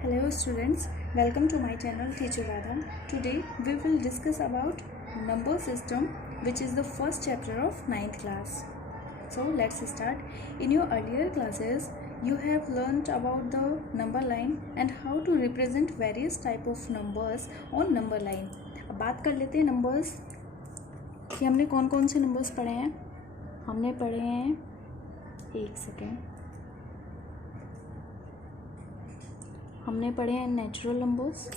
Hello students, welcome to my channel Teacher Radha. Today we will discuss about number system, which is the first chapter of 9th class. So let's start. In your earlier classes you have learnt about the number line and how to represent various type of numbers on number line. अब बात कर लेते हैं numbers कि हमने कौन कौन से numbers पढ़े हैं. हमने पढ़े हैं, एक सेकेंड, हमने पढ़े हैं नेचुरल नंबर्स.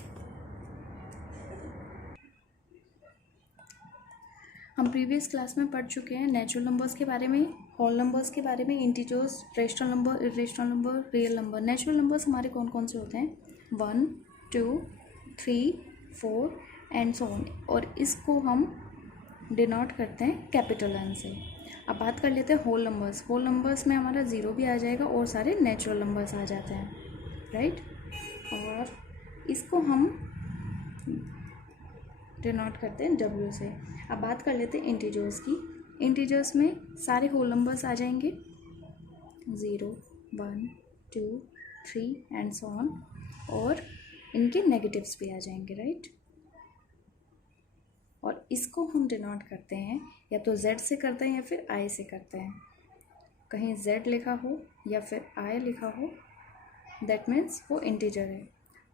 हम प्रीवियस क्लास में पढ़ चुके हैं नेचुरल नंबर्स के बारे में, होल नंबर्स के बारे में, integers, rational number, irrational number, real number. Natural numbers हमारे कौन कौन से होते हैं? 1, 2, 3, 4 एंड सो ऑन. और इसको हम डिनोट करते हैं कैपिटल एन से. अब बात कर लेते हैं होल नंबर्स. होल नंबर्स में हमारा ज़ीरो भी आ जाएगा और सारे नेचुरल नंबर्स आ जाते हैं, राइट. और इसको हम डिनोट करते हैं डब्ल्यू से. अब बात कर लेते हैं इंटीजर्स की. इंटीजर्स में सारे होल नंबर्स आ जाएंगे, 0, 1, 2, 3 एंड सो ऑन. और इनके नेगेटिव्स भी आ जाएंगे, राइट. और इसको हम डिनोट करते हैं या तो z से करते हैं या फिर i से करते हैं. कहीं z लिखा हो या फिर i लिखा हो, दैट मीन्स वो इंटीजर है.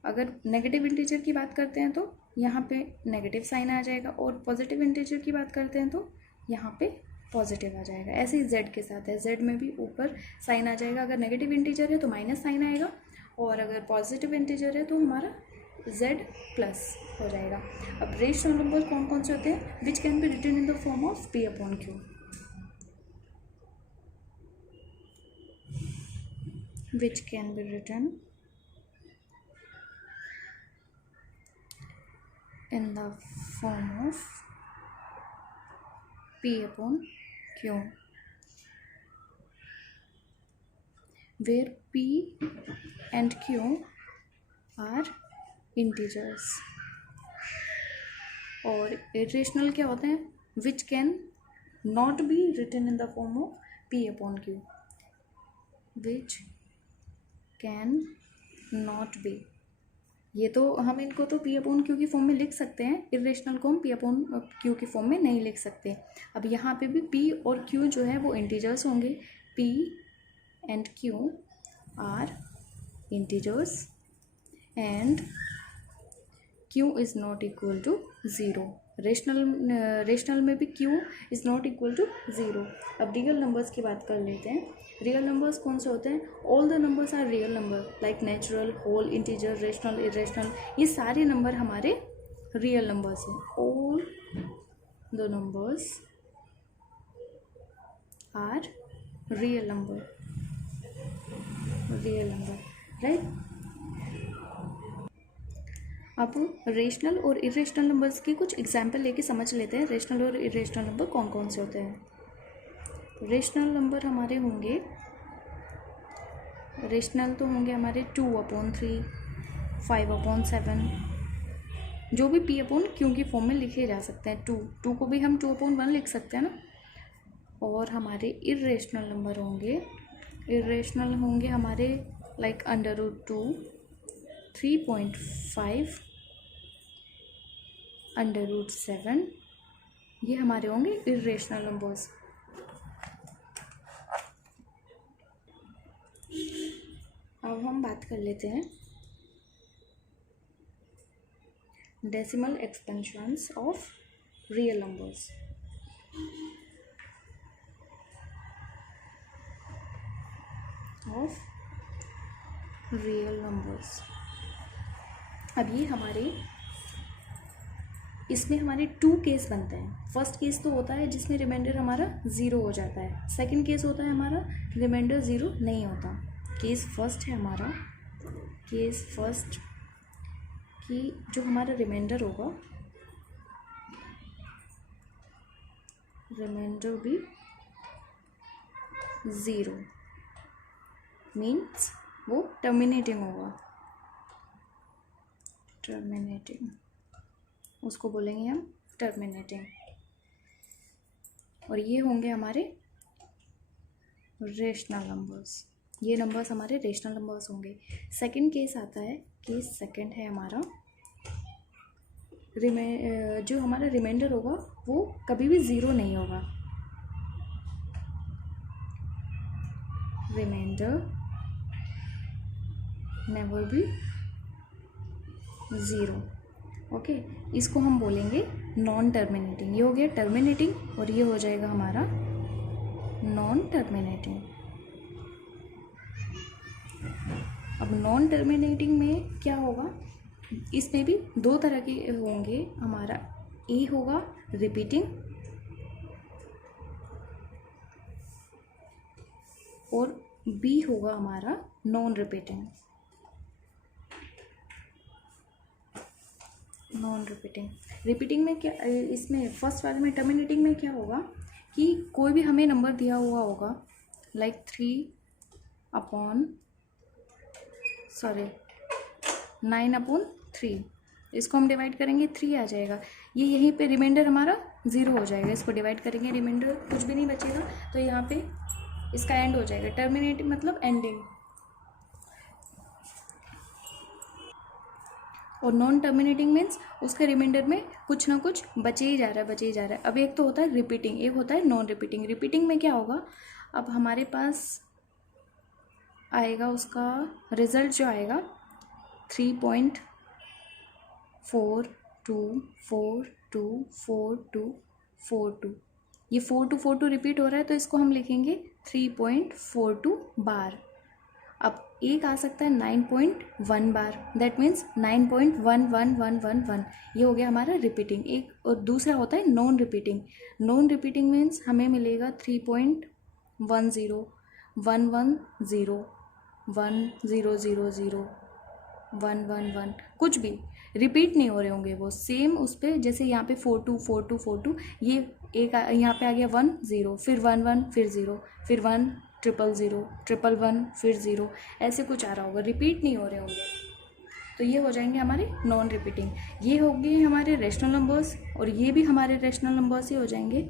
अगर नेगेटिव इंटीजर की बात करते हैं तो यहाँ पे नेगेटिव साइन आ जाएगा, और पॉजिटिव इंटीजर की बात करते हैं तो यहाँ पे पॉजिटिव आ जाएगा. ऐसे ही z के साथ है, z में भी ऊपर साइन आ जाएगा. अगर नेगेटिव इंटीजर है तो माइनस साइन आएगा, और अगर पॉजिटिव इंटीजर है तो हमारा z प्लस हो जाएगा. अब रेशनल नंबर कौन कौन से होते हैं? Which can be written in the form of p upon q. which can be written in the form of p upon q, where p and q are integers. और irrational क्या होते हैं? which can not be written in the form of p upon q, which can not be. ये तो हम इनको तो P upon Q की फॉर्म में लिख सकते हैं, इरेशनल को हम पी अपॉन क्यू की फॉर्म में नहीं लिख सकते. अब यहाँ पे भी पी और क्यू जो है वो इंटीजर्स होंगे. P and Q are integers and Q is not equal to zero. Rational में भी Q is not equal to zero. अब रियल नंबर्स की बात कर लेते हैं. रियल नंबर्स कौन से होते हैं? All the numbers are real number, like natural, whole, integer, rational, irrational. ये सारे नंबर हमारे रियल नंबर्स हैं. All the numbers are real number, right. अब रेशनल और इरेशनल नंबर्स की कुछ एग्जाम्पल लेके समझ लेते हैं. रेशनल और इरेशनल नंबर कौन कौन से होते हैं? रेशनल नंबर हमारे होंगे, रेशनल तो होंगे हमारे 2/3, 5/7, जो भी p अपॉन क्यू की फॉर्म में लिखे जा सकते हैं. टू को भी हम 2/1 लिख सकते हैं ना. और हमारे इरेशनल नंबर होंगे, इरेशनल होंगे हमारे लाइक √2, 3.5, √7. ये हमारे होंगे इरेशनल नंबर्स. अब हम बात कर लेते हैं decimal expansions of real numbers. अब ये हमारे इसमें हमारे 2 केस बनते हैं. फर्स्ट केस तो होता है जिसमें रिमाइंडर हमारा 0 हो जाता है. सेकंड केस होता है हमारा रिमाइंडर 0 नहीं होता. केस फर्स्ट है हमारा, केस फर्स्ट कि जो हमारा रिमाइंडर होगा, रिमाइंडर भी 0 मीन्स वो टर्मिनेटिंग होगा. टर्मिनेटिंग उसको बोलेंगे हम टर्मिनेटिंग. और ये होंगे हमारे रेशनल नंबर्स. ये नंबर्स हमारे रेशनल नंबर्स होंगे। सेकंड केस आता है, केस सेकंड है हमारा, जो हमारा रिमाइंडर होगा वो कभी भी ज़ीरो नहीं होगा। Remainder never be zero. Okay, इसको हम बोलेंगे नॉन टर्मिनेटिंग। ये हो गया टर्मिनेटिंग और ये हो जाएगा हमारा नॉन टर्मिनेटिंग। अब नॉन टर्मिनेटिंग में क्या होगा, इसमें भी दो तरह के होंगे। हमारा ए होगा रिपीटिंग और बी होगा हमारा non repeating. Non repeating, repeating में क्या, इसमें फर्स्ट वाले में टर्मिनेटिंग में क्या होगा कि कोई भी हमें नंबर दिया हुआ होगा लाइक 9/3, इसको हम डिवाइड करेंगे 3 आ जाएगा। ये यहीं पे रिमाइंडर हमारा 0 हो जाएगा। इसको डिवाइड करेंगे, रिमाइंडर कुछ भी नहीं बचेगा, तो यहाँ पे इसका एंड हो जाएगा। टर्मिनेटिंग मतलब एंडिंग। और नॉन टर्मिनेटिंग मीन्स उसके रिमाइंडर में कुछ ना कुछ बचे ही जा रहा है। अब एक तो होता है रिपीटिंग, एक होता है नॉन रिपीटिंग। रिपीटिंग में क्या होगा, अब हमारे पास आएगा उसका रिजल्ट जो आएगा 3.42424242। ये 4242 रिपीट हो रहा है, तो इसको हम लिखेंगे 3.42 बार। अब एक आ सकता है 9.1 बार, दैट मीन्स 9.11111। ये हो गया हमारा रिपीटिंग। एक और दूसरा होता है non repeating. Non repeating means हमें मिलेगा 3.10 110 1000 111, कुछ भी रिपीट नहीं हो रहे होंगे वो सेम उस पर। जैसे यहाँ पे 424242, ये एक यहाँ पे आ गया 10, फिर 11, फिर 0, फिर 1 000 111, फिर 0, ऐसे कुछ आ रहा होगा, रिपीट नहीं हो रहे होंगे। तो ये हो जाएंगे हमारे नॉन रिपीटिंग। ये हो गए हमारे रेशनल नंबर्स, और ये भी हमारे रेशनल नंबर्स ही हो जाएंगे।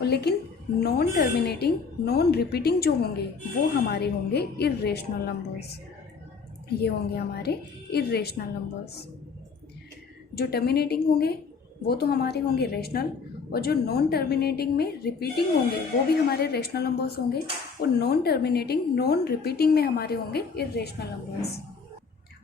और लेकिन नॉन टर्मिनेटिंग नॉन रिपीटिंग जो होंगे वो हमारे होंगे इर्रेशनल नंबर्स। ये होंगे हमारे इर्रेशनल नंबर्स। जो टर्मिनेटिंग होंगे वो तो हमारे होंगे रेशनल, और जो नॉन टर्मिनेटिंग में रिपीटिंग होंगे वो भी हमारे रेशनल नंबर्स होंगे, और नॉन टर्मिनेटिंग नॉन रिपीटिंग में हमारे होंगे इर्रेशनल नंबर्स।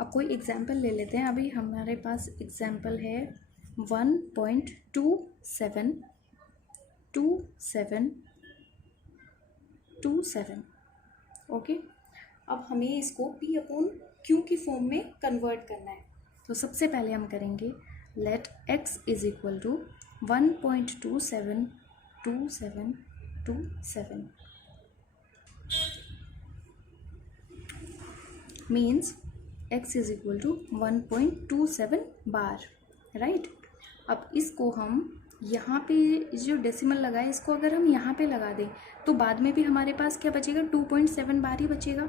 अब कोई एग्जाम्पल ले लेते हैं। अभी हमारे पास एग्जाम्पल है 1.272727। ओके, अब हमें इसको P/Q की फॉर्म में कन्वर्ट करना है। तो सबसे पहले हम करेंगे let x is equal to 1.272727 means x is equal to 1.27 bar, right. अब इसको हम यहाँ पे जो डेसिमल लगाए इसको अगर हम यहाँ पे लगा दें तो बाद में भी हमारे पास क्या बचेगा, 2.7 बार ही बचेगा।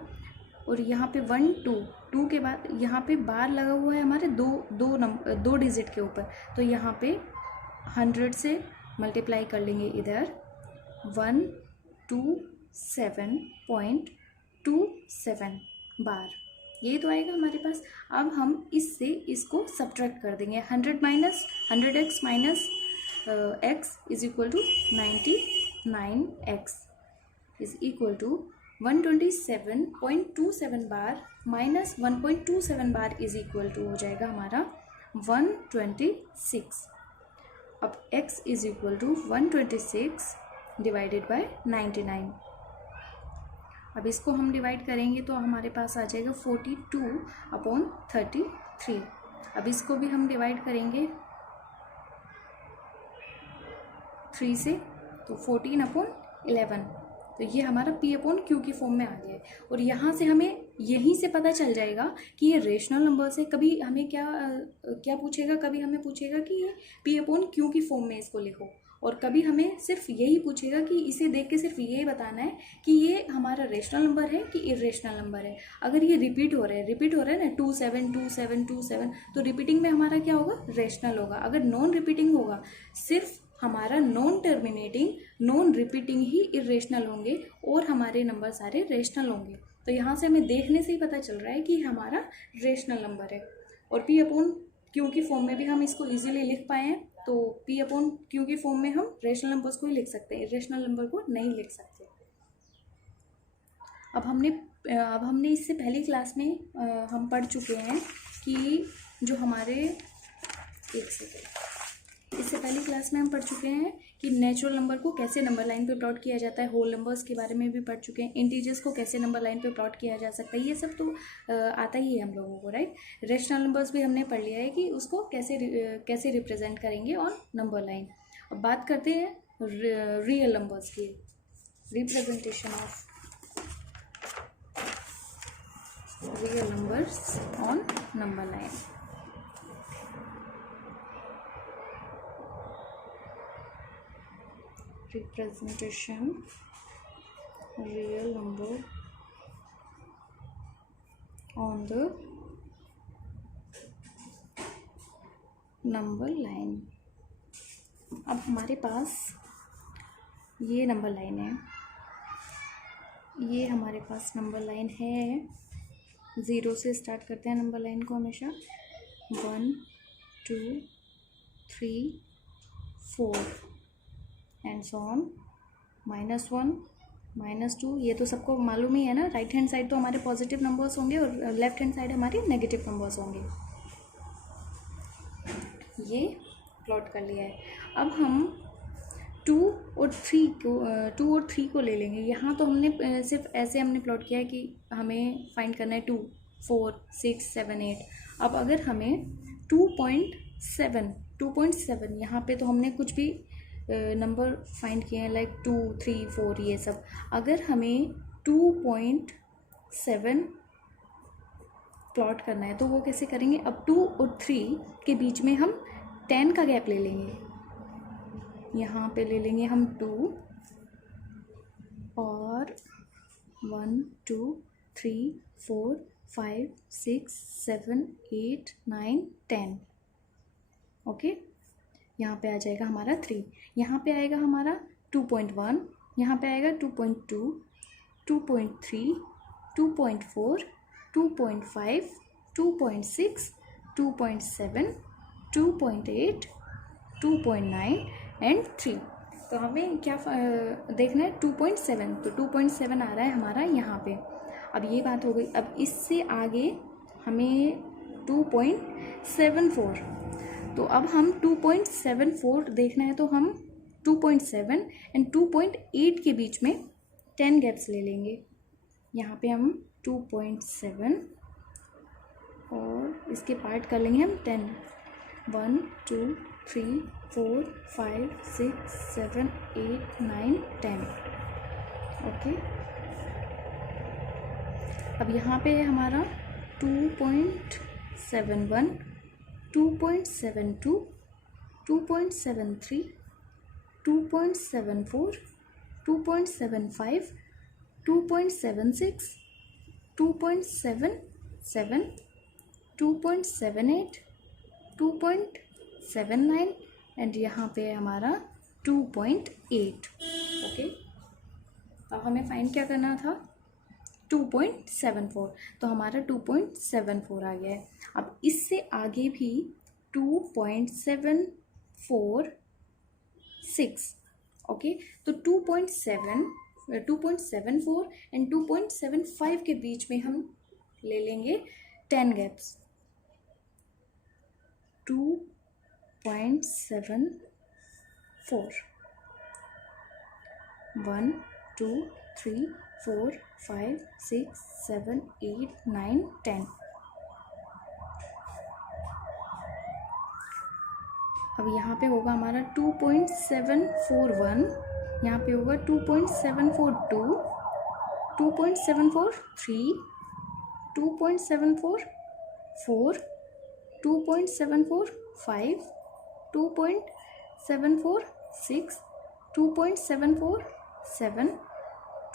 और यहाँ पे 1 2 के बाद यहाँ पे बार लगा हुआ है हमारे दो डिजिट के ऊपर, तो यहाँ पे 100 से मल्टीप्लाई कर लेंगे इधर 127.27 बार, ये तो आएगा हमारे पास। अब हम इससे इसको सब्ट्रैक्ट कर देंगे, 100x minus x is equal to 99x is equal to 127.27 bar minus 1.27 bar is equal to हो जाएगा हमारा 126। अब x is equal to 126 divided by 99। अब इसको हम डिवाइड करेंगे तो हमारे पास आ जाएगा 42/33। अब इसको भी हम डिवाइड करेंगे 3 से, तो 14/11। तो ये हमारा P/Q की फॉर्म में आ गया है। और यहाँ से हमें यहीं से पता चल जाएगा कि ये रेशनल नंबर से कभी हमें क्या पूछेगा, कभी हमें पूछेगा कि ये P/Q की फॉर्म में इसको लिखो, और कभी हमें सिर्फ यही पूछेगा कि इसे देख के सिर्फ यही बताना है कि ये हमारा रेशनल नंबर है कि इर्रेशनल नंबर है। अगर ये रिपीट हो रहा है ना 272727, तो रिपीटिंग में हमारा क्या होगा, रेशनल होगा। अगर नॉन रिपीटिंग होगा, सिर्फ हमारा नॉन टर्मिनेटिंग नॉन रिपीटिंग ही इरेशनल होंगे और हमारे नंबर सारे रेशनल होंगे। तो यहाँ से हमें देखने से ही पता चल रहा है कि हमारा रेशनल नंबर है। और पी अपॉन क्यू की फॉर्म में भी हम इसको इजीली लिख पाए हैं, तो पी अपॉन क्यू की फॉर्म में हम रेशनल नंबर्स को ही लिख सकते हैं, इरेशनल नंबर को नहीं लिख सकते। अब हमने इससे पहली क्लास में हम पढ़ चुके हैं कि जो हमारे इससे पहली क्लास में हम पढ़ चुके हैं कि नेचुरल नंबर को कैसे नंबर लाइन पे प्लॉट किया जाता है, होल नंबर्स के बारे में भी पढ़ चुके हैं, इंटीजर्स को कैसे नंबर लाइन पे प्लॉट किया जा सकता है, ये सब तो आता ही है हम लोगों को, राइट। रेशनल नंबर्स भी हमने पढ़ लिया है कि उसको कैसे रिप्रेजेंट करेंगे ऑन नंबर लाइन। अब बात करते हैं रियल नंबर्स की, representation of real numbers on number line. Representation real number on the number line। अब हमारे पास ये नंबर लाइन है, ये हमारे पास नंबर लाइन है। 0 से स्टार्ट करते हैं नंबर लाइन को हमेशा, 1 2 3 4 एंड सो ऑन, -1 -2, ये तो सबको मालूम ही है ना। राइट हैंड साइड तो हमारे पॉजिटिव नंबर्स होंगे और लेफ्ट हैंड साइड हमारे नेगेटिव नंबर्स होंगे। ये प्लॉट कर लिया है। अब हम 2 और 3 को ले लेंगे। यहाँ तो हमने सिर्फ ऐसे हमने प्लॉट किया है कि हमें फाइंड करना है 2 4 6 7 8। अब अगर हमें 2.7 यहाँ पे तो हमने कुछ भी नंबर फाइंड किए हैं, लाइक 2 3 4 ये सब। अगर हमें 2.7 प्लॉट करना है तो वो कैसे करेंगे? अब 2 और 3 के बीच में हम 10 का गैप ले लेंगे। यहाँ पे ले लेंगे हम 2 और 1 2 3 4 5 6 7 8 9 10। ओके, यहाँ पे आ जाएगा हमारा 3, यहाँ पे आएगा हमारा 2.1, यहाँ पे आएगा 2.2 2.3 2.4 2.5 2.6 2.7 2.8 2.9 एंड 3। तो हमें क्या देखना है? 2.7। तो 2.7 आ रहा है हमारा यहाँ पे। अब ये बात हो गई। अब इससे आगे हमें 2.74, तो अब हम 2.74 देखना है, तो हम 2.7 एंड 2.8 के बीच में 10 गैप्स ले लेंगे। यहाँ पे हम 2.7 और इसके पार्ट कर लेंगे हम 10, 1 2 3 4 5 6 7 8 9 10। ओके, अब यहाँ पे है हमारा 2.71 2.72 2.73 2.74 2.75 2.76 2.77 2.78 2.79 एंड यहाँ पे हमारा 2.8। ओके, अब हमें फाइंड क्या करना था? 2.74, तो हमारा 2.74 आ गया है। अब इससे आगे भी 2.76। ओके, तो 2.74 एंड 2.75 के बीच में हम ले लेंगे 10 गैप्स। 2.74 1 2 3 4 5 6 7 8 9 10। अब यहाँ पे होगा हमारा 2.741, यहाँ पे होगा 2.742 2.743 2.744 2.745 2.746 2.747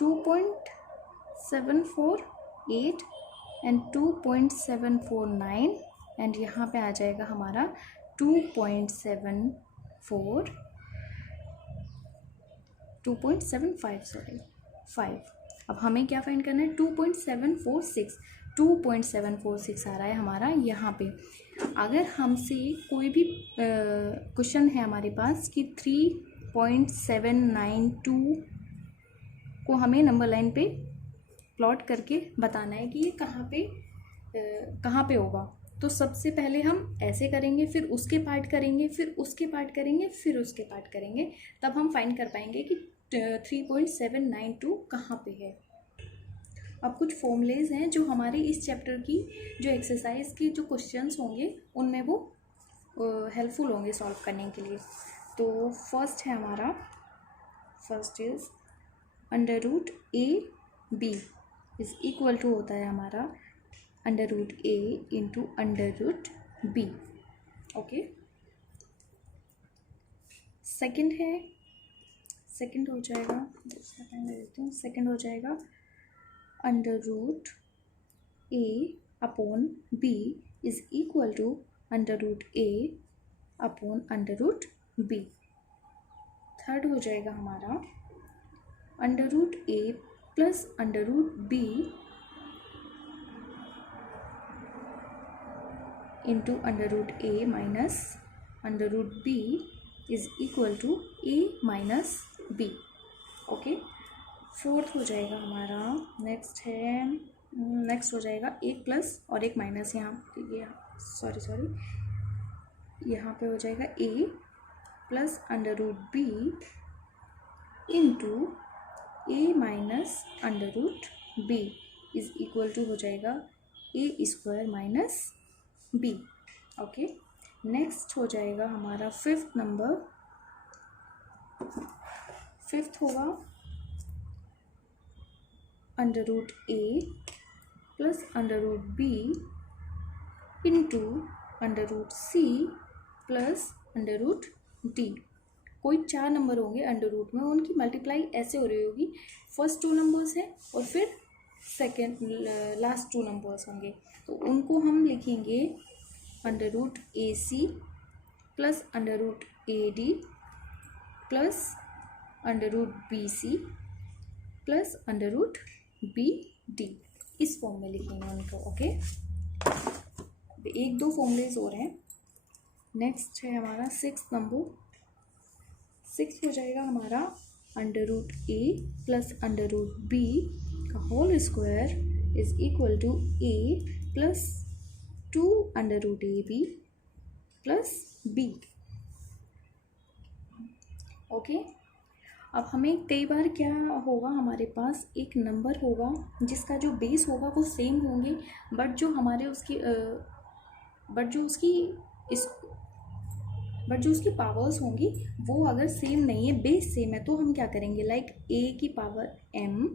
2.748 एंड 2.749 एंड यहाँ पे आ जाएगा हमारा 2.74 2.75 सॉरी 5। अब हमें क्या फाइंड करना है, 2.746 2.746 आ रहा है हमारा यहाँ पे। अगर हमसे कोई भी क्वेश्चन है हमारे पास कि 3.792 को हमें नंबर लाइन पे प्लॉट करके बताना है कि ये कहाँ पे होगा, तो सबसे पहले हम ऐसे करेंगे, फिर उसके पार्ट करेंगे, फिर उसके पार्ट करेंगे, फिर उसके पार्ट करेंगे, तब हम फाइंड कर पाएंगे कि 3.792 कहाँ पे है। अब कुछ फॉर्मूलेज हैं जो हमारे इस चैप्टर की जो एक्सरसाइज की जो क्वेश्चंस होंगे उनमें वो हेल्पफुल होंगे सॉल्व करने के लिए। तो फर्स्ट है हमारा, first is √AB is equal to होता है हमारा √A into √B। Okay, second है, सेकंड हो जाएगा, सेकंड हो जाएगा √A upon B is equal to √A upon √B। Third हो जाएगा हमारा √A plus √B into √A minus √B is equal to A minus B। Okay, fourth हो जाएगा हमारा, नेक्स्ट हो जाएगा एक प्लस और एक माइनस, यहाँ पे हो जाएगा A plus √B into A minus √B is equal to हो जाएगा A² minus B। Okay, next हो जाएगा हमारा फिफ्थ नंबर, फिफ्थ होगा √A plus √B into √C plus √D। कोई 4 नंबर होंगे अंडर रूट में, उनकी मल्टीप्लाई ऐसे हो रही होगी, फर्स्ट 2 नंबर्स है और फिर सेकेंड लास्ट 2 नंबर्स होंगे, तो उनको हम लिखेंगे √AC plus √AD plus √BC plus √BD, इस फॉर्म में लिखेंगे उनको। ओके, एक दो फॉर्मूलेज और हैं। नेक्स्ट है हमारा सिक्स नंबर, सिक्स हो जाएगा हमारा √A प्लस √B का whole square is equal to A plus 2 √AB plus B। Okay, अब हमें कई बार क्या होगा, हमारे पास एक नंबर होगा जिसका जो बेस होगा वो सेम होंगे, बट जो हमारे उसकी पावर्स होंगी वो अगर सेम नहीं है, बेस सेम है, तो हम क्या करेंगे, लाइक A की power m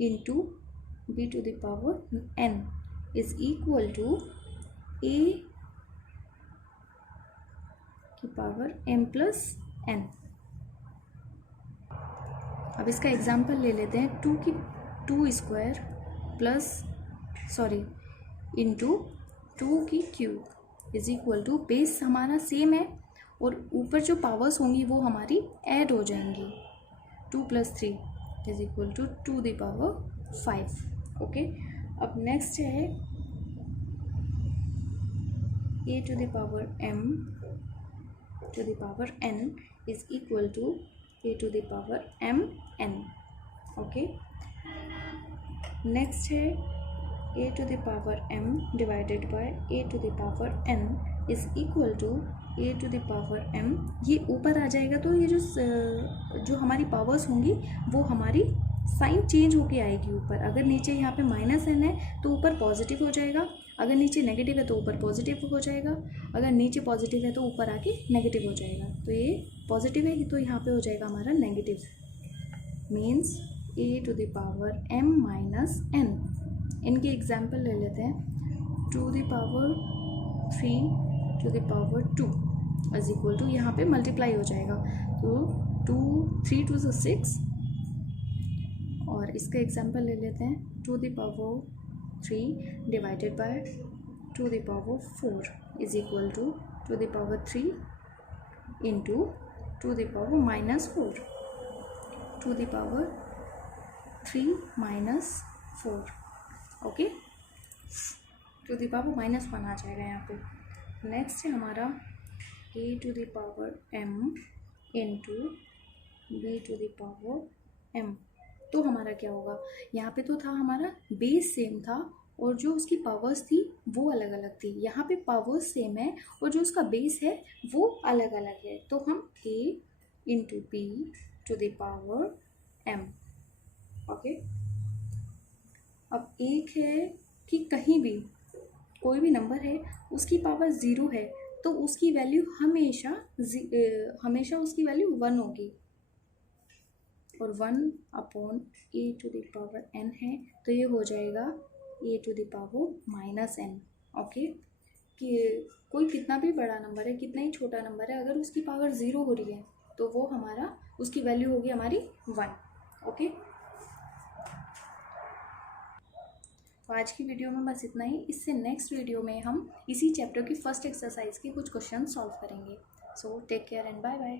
into B to the power n is equal to A की पावर m प्लस n। अब इसका एग्जाम्पल ले लेते हैं, 2 स्क्वायर प्लस इंटू 2 की cube is equal to, base हमारा सेम है और ऊपर जो पावर्स होंगी वो हमारी ऐड हो जाएंगी, 2 + 3 is equal to 2 the power 5। Okay, अब नेक्स्ट है A to the power m to the power n is equal to A to the power mn। Okay, next है A to the power m divided by A to the power n is equal to A to the power m। ये ऊपर आ जाएगा तो ये जो हमारी powers होंगी वो हमारी साइन चेंज होके आएगी ऊपर। अगर नीचे यहाँ पे -n है तो ऊपर पॉजिटिव हो जाएगा, अगर नीचे नेगेटिव है तो ऊपर पॉजिटिव हो जाएगा, अगर नीचे पॉजिटिव है तो ऊपर आके नेगेटिव हो जाएगा। तो ये पॉजिटिव है तो यहाँ पे हो जाएगा हमारा negative, means A to the power m minus n। इनके एग्जाम्पल ले लेते हैं, 2 the power 3 to the power 2 is equal to, यहाँ पे मल्टीप्लाई हो जाएगा तो 3 2 6, और इसका एग्जाम्पल ले लेते हैं 2 the power 3 divided by 2 the power 4 is equal to 2 the power 3 into 2 the power -4। To the power 3 minus 4, okay, to the power -1 आ जाएगा यहाँ पे। नेक्स्ट है हमारा a to the power m into b to the power m। तो हमारा क्या होगा, यहाँ पे तो था हमारा बेस सेम था और जो उसकी पावर्स थी वो अलग अलग थी। यहाँ पे पावर्स सेम है और जो उसका बेस है वो अलग अलग है। तो हम a into b to the power m, okay. अब एक है कि कहीं भी कोई भी नंबर है उसकी पावर 0 है तो उसकी वैल्यू हमेशा उसकी वैल्यू 1 होगी, और 1/a to the power n है तो ये हो जाएगा a to the power -n, okay. कि कोई कितना भी बड़ा नंबर है, कितना ही छोटा नंबर है, अगर उसकी पावर 0 हो रही है तो वो हमारा उसकी वैल्यू होगी हमारी 1, ओके। तो आज की वीडियो में बस इतना ही। इससे नेक्स्ट वीडियो में हम इसी चैप्टर की फर्स्ट एक्सरसाइज के कुछ क्वेश्चन सॉल्व करेंगे। So take care and bye bye.